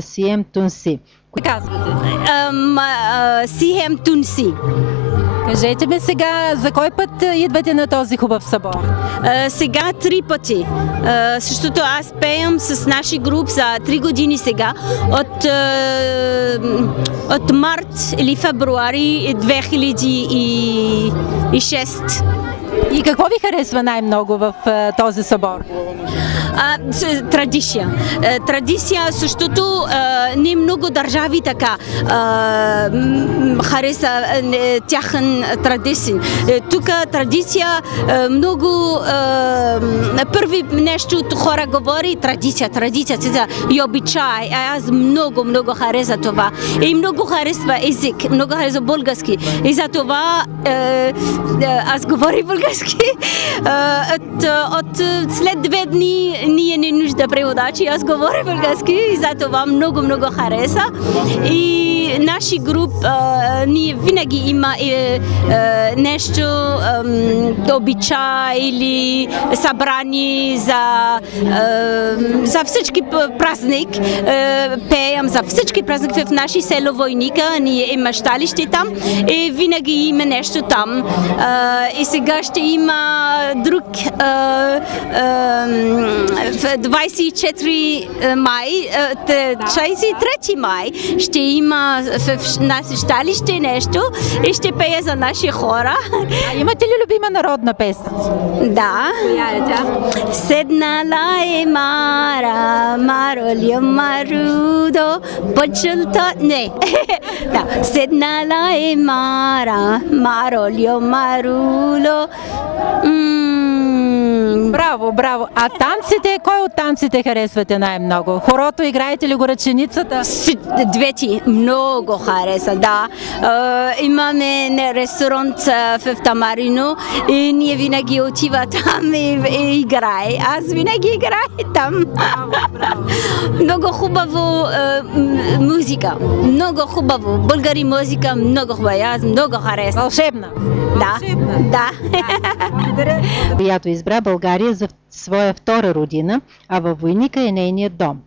Сием Тунси. Казвате. Сием Тунси. Кажете ми сега, за кой път идвате на този хубав събор? Сега 3 пъти. Защото аз пеем с наши груп за 3 години сега. От март или февруари 2006. И какво ви харесва най-много в този събор? Традиция. Традиция, защото не много държави така хареса тяхен традиция. Тук традиция много първи нещо от хора говори традиция и обичай. Аз много хареса това. И много харесва език, много харесва български. И за това аз говоря български. От след 2 дни ние не нужда преводачи, аз говоря български и за това много хареса. И наши груп, ние винаги има нещо, обичай или събрани за всички празник. Пеем за всички празник в наши село Войника, ние има щалище там и винаги има нещо там. И сега ще има друг 24 май, 23 май ще има в наше щалище нещо и ще пее за наши хора. Имате ли любима народна песен? Да. Коя е тя? Седнала е Мара, Маролио Марудо, почулта... Не. Да. Седнала е Мара, Маролио Маруло. Браво! А танците, кой от танците харесвате най-много? Хорото, играете ли го ръченицата? Двете много хареса, да. Имаме ресторант в Тамарино и ние винаги отива там и играе. Аз винаги играя там. Браво. Много хубаво музика. Много хубаво. Българи музика много хубава. Аз много харесвам. Вълшебна. Да. Да. Която избра България за своя втора родина, а във Войника е нейният дом.